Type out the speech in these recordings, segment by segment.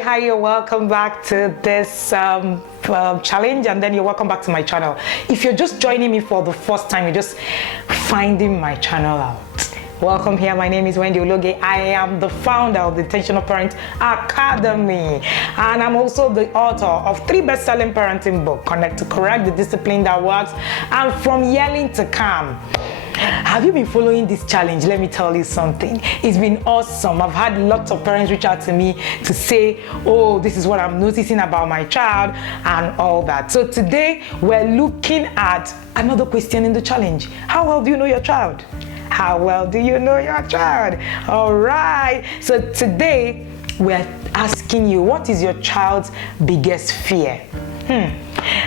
Hi, you're welcome back to this challenge, and then you're welcome back to my channel. If you're just joining me for the first time, you're just finding my channel out. Welcome here. My name is Wendy Ologe. I am the founder of the Intentional Parent Academy, and I'm also the author of 3 best-selling parenting books: Connect to Correct, The Discipline That Works, and From Yelling to Calm. Have you been following this challenge? Let me tell you something. It's been awesome. I've had lots of parents reach out to me to say, oh, this is what I'm noticing about my child and all that. So today we're looking at another question in the challenge. How well do you know your child? How well do you know your child? All right. So today we're asking you, what is your child's biggest fear?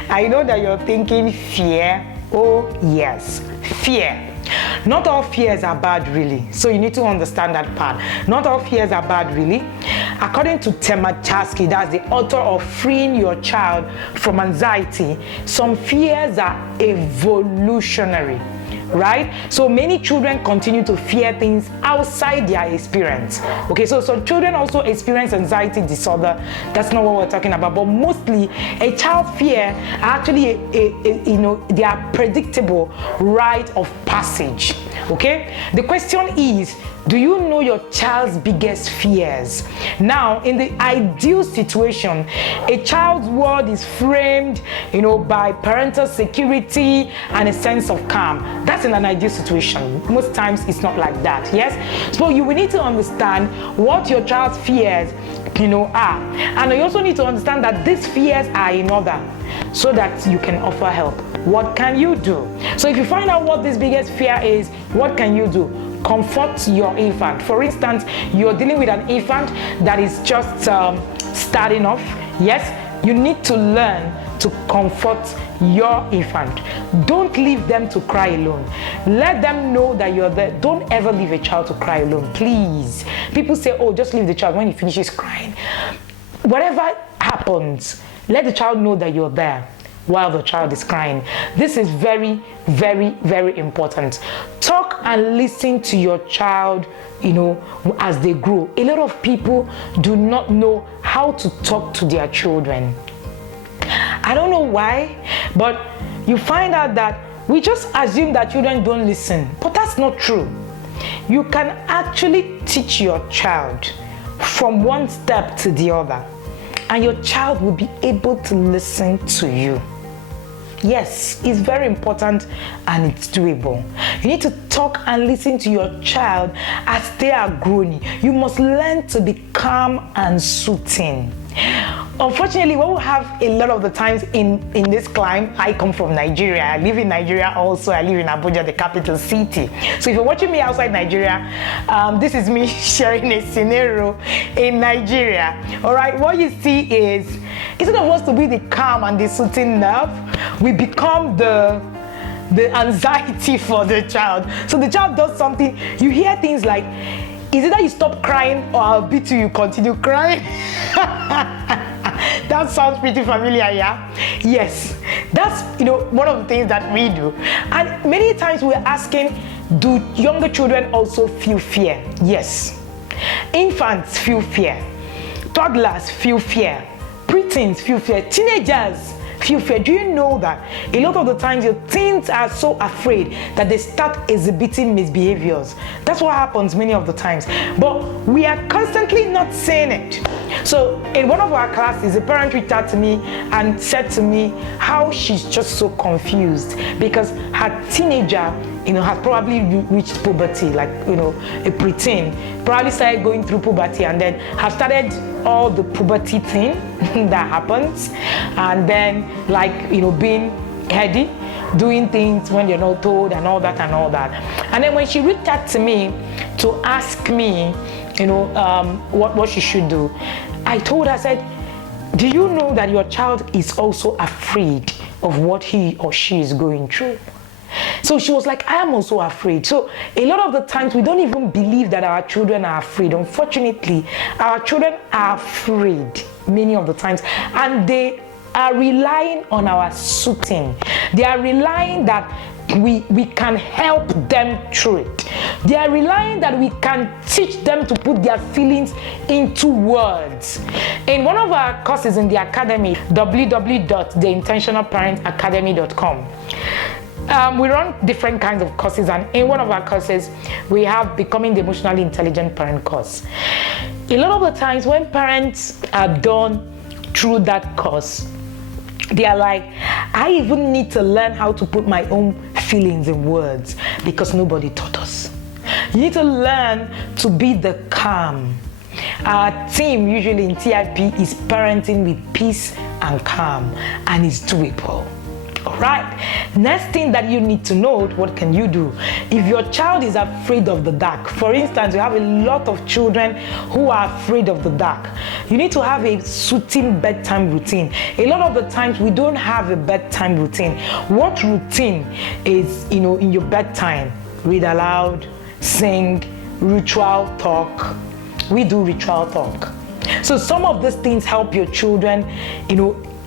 I know that you're thinking fear. Oh, yes, fear. Not all fears are bad, really. So you need to understand that part. Not all fears are bad, really. According to Tamar Chansky, that's the author of Freeing Your Child from Anxiety, some fears are evolutionary, right? So many children continue to fear things outside their experience. Okay, so some children also experience anxiety disorder. That's not what we're talking about, but mostly a child fear actually they are predictable rite of passage. Okay, the question is, do you know your child's biggest fears? Now, in the ideal situation, a child's world is framed, by parental security and a sense of calm. That's in an ideal situation. Most times it's not like that, yes? So you will need to understand what your child's fears, are. And you also need to understand that these fears are in order so that you can offer help. What can you do? So if you find out what this biggest fear is, what can you do? Comfort your infant. For instance, you're dealing with an infant that is just starting off. Yes, you need to learn to comfort your infant. Don't leave them to cry alone. Let them know that you're there. Don't ever leave a child to cry alone, please. People say, oh, just leave the child when he finishes crying. Whatever happens, let the child know that you're there while the child is crying. This is very, very, very important. Talk and listen to your child, as they grow. A lot of people do not know how to talk to their children. I don't know why, but you find out that we just assume that children don't listen, but that's not true. You can actually teach your child from one step to the other, and your child will be able to listen to you. Yes, it's very important and it's doable. You need to talk and listen to your child as they are growing. You must learn to be calm and soothing. Unfortunately, what we have a lot of the times in this climb, I come from Nigeria. I live in Nigeria also. I live in Abuja, the capital city. So if you're watching me outside Nigeria, this is me sharing a scenario in Nigeria. All right, what you see is, instead of us to be the calm and the soothing nerve, we become the anxiety for the child. So the child does something, you hear things like, is it that you stop crying or I'll beat you, you continue crying? That sounds pretty familiar, yeah? Yes, that's one of the things that we do. And many times we're asking, do younger children also feel fear? Yes. Infants feel fear. Toddlers feel fear. Preteens feel fear. Teenagers feel fear. Do you know that a lot of the times your teens are so afraid that they start exhibiting misbehaviors? That's what happens many of the times, but we are constantly not saying it. So in one of our classes, a parent reached out to me and said to me how she's just so confused because her teenager has probably reached puberty, like a preteen, probably started going through puberty and then have started all the puberty thing that happens, and then being heady, doing things when you're not told, and all that. And then when she reached out to me to ask me what she should do, I told her, I said, do you know that your child is also afraid of what he or she is going through? So she was like, I am also afraid. So a lot of the times we don't even believe that our children are afraid. Unfortunately, our children are afraid many of the times, and they are relying on our soothing. They are relying that we can help them through it. They are relying that we can teach them to put their feelings into words. In one of our courses in the academy, www.theintentionalparentacademy.com, we run different kinds of courses, and in one of our courses, we have Becoming the Emotionally Intelligent Parent course. A lot of the times when parents are done through that course, they are like, I even need to learn how to put my own feelings in words because nobody taught us. You need to learn to be the calm. Our team usually in TIP is parenting with peace and calm, and it's doable. All right. Next thing that you need to know, what can you do? If your child is afraid of the dark, for instance, you have a lot of children who are afraid of the dark, you need to have a soothing bedtime routine. A lot of the times we don't have a bedtime routine. What routine is, in your bedtime? Read aloud, sing, ritual talk. We do ritual talk. So some of these things help your children,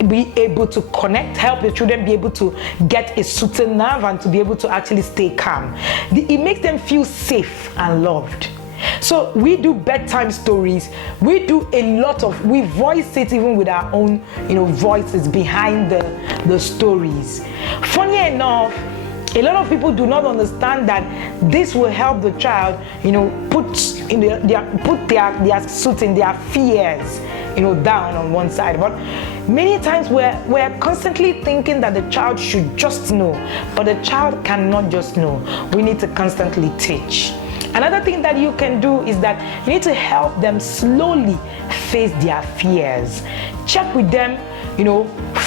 be able to connect, help your children be able to get a soothing nerve and to be able to actually stay calm. It makes them feel safe and loved. So we do bedtime stories. We do a lot of, we voice it even with our own, voices behind the stories. Funny enough, a lot of people do not understand that this will help the child, put their soothing, their fears, down on one side. But many times we're constantly thinking that the child should just know, but the child cannot just know. We need to constantly teach. Another thing that you can do is that you need to help them slowly face their fears. Check with them,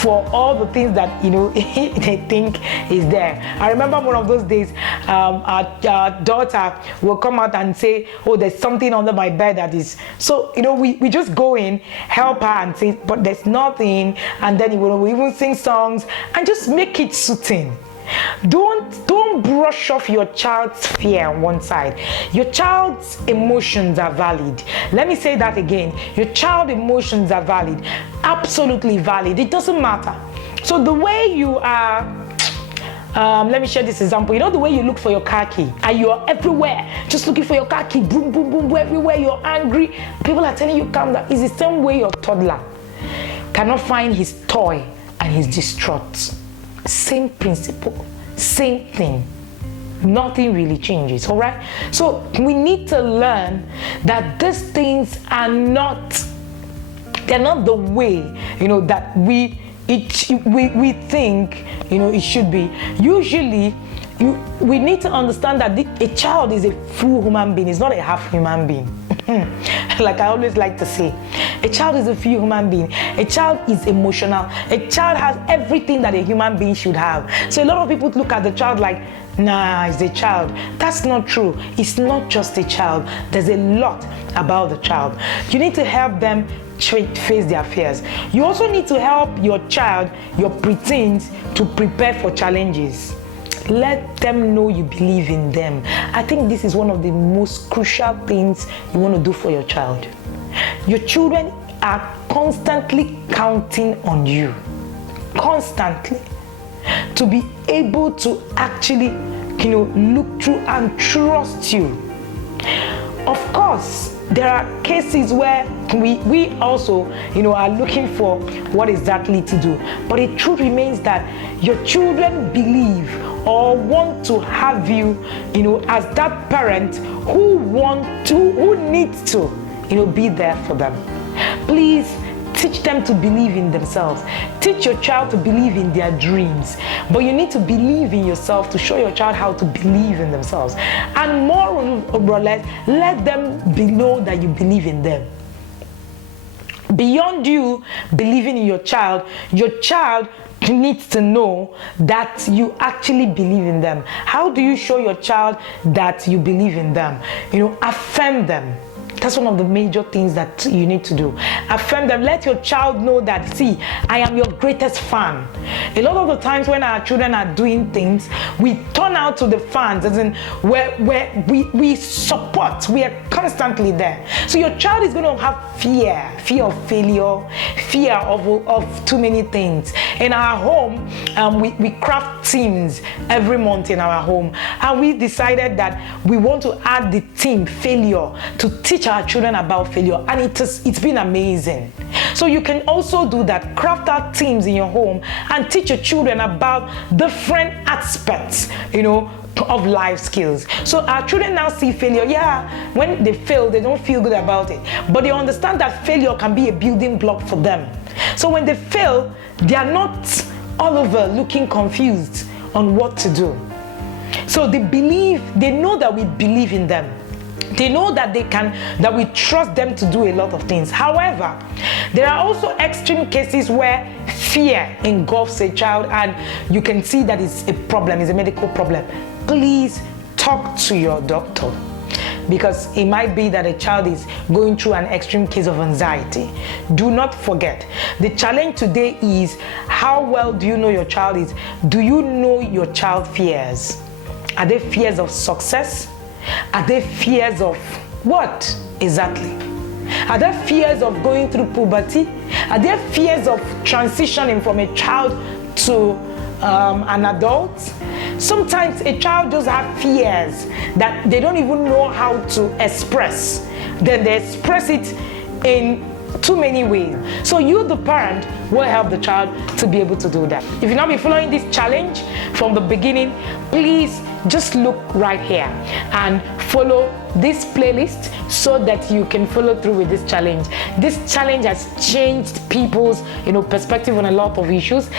for all the things that, they think is there. I remember one of those days, our daughter will come out and say, oh, there's something under my bed that is. So, we just go in, help her and say, but there's nothing. And then we even sing songs and just make it soothing. Don't brush off your child's fear on one side. Your child's emotions are valid. Let me say that again. Your child's emotions are valid. Absolutely valid. It doesn't matter. So the way you are, let me share this example. The way you look for your car key and you're everywhere just looking for your car key, boom, boom, boom, boom, everywhere, you're angry. People are telling you calm down. It's the same way your toddler cannot find his toy and he's distraught. Same principle, same thing. Nothing really changes, all right? So we need to learn that these things are they're not the way, that we think, it should be. Usually, we need to understand that a child is a full human being. It's not a half human being. Like I always like to say, a child is a full human being. A child is emotional. A child has everything that a human being should have. So a lot of people look at the child like, nah, it's a child. That's not true. It's not just a child. There's a lot about the child. You need to help them face their fears. You also need to help your child, your preteens, to prepare for challenges. Let them know you believe in them. I think this is one of the most crucial things you want to do for your child. Your children are constantly counting on you, constantly, to be able to actually, look through and trust you. Of course, there are cases where we also, are looking for what exactly to do. But the truth remains that your children believe or want to have you, as that parent who needs to, be there for them. Please teach them to believe in themselves. Teach your child to believe in their dreams. But you need to believe in yourself to show your child how to believe in themselves. And more or less, let them know that you believe in them. Beyond you believing in your child needs to know that you actually believe in them. How do you show your child that you believe in them? Affirm them. That's one of the major things that you need to do. Affirm them. Let your child know that, see, I am your greatest fan. A lot of the times when our children are doing things, we turn out to the fans, as in where we support, we are constantly there. So your child is going to have fear of failure, fear of too many things. In our home, we craft teams every month in our home, and we decided that we want to add the team failure to teach our children about failure, and it's been amazing. So you can also do that. Craft out teams in your home and teach your children about different aspects, of life skills. So our children now see failure. Yeah, when they fail, they don't feel good about it, but they understand that failure can be a building block for them. So when they fail, they are not all over looking confused on what to do. So they know that we believe in them. They know that that we trust them to do a lot of things. However, there are also extreme cases where fear engulfs a child, and you can see that it's a problem, it's a medical problem. Please talk to your doctor, because it might be that a child is going through an extreme case of anxiety. Do not forget, the challenge today is, how well do you know your child is? Do you know your child fears? Are they fears of success? Are there fears of what exactly? Are there fears of going through puberty? Are there fears of transitioning from a child to an adult? Sometimes a child just has fears that they don't even know how to express. Then they express it in too many ways. So you, the parent, will help the child to be able to do that. If you've not been following this challenge from the beginning, please just look right here and follow this playlist so that you can follow through with this challenge. This challenge has changed people's perspective on a lot of issues.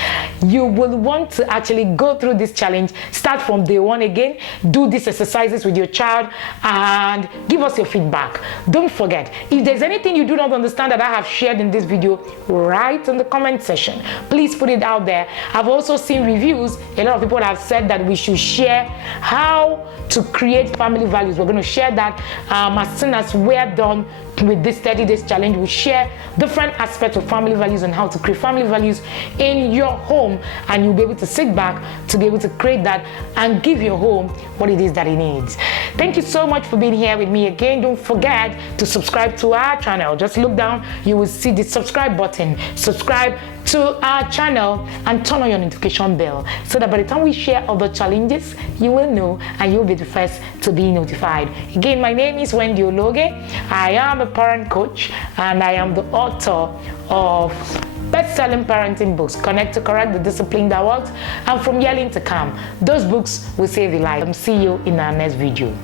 You will want to actually go through this challenge, start from day one again, do these exercises with your child, and give us your feedback. Don't forget, if there's anything you do not understand that I have shared in this video, write in the comment section. Please put it out there. I've also seen reviews. A lot of people have said that we should share how to create family values. We're going to share that as soon as we're done with this 30 days challenge. We share different aspects of family values and how to create family values in your home, and you'll be able to sit back to be able to create that and give your home what it is that it needs. Thank you so much for being here with me again. Don't forget to subscribe to our channel. Just look down, you will see the subscribe button. Subscribe to our channel and turn on your notification bell so that by the time we share other challenges, you will know and you'll be the first to be notified. Again, my name is Wendy Ologe. I am a parent coach, and I am the author of best-selling parenting books, Connect to Correct, The Discipline That Works, and From Yelling to Calm. Those books will save your life. See you in our next video.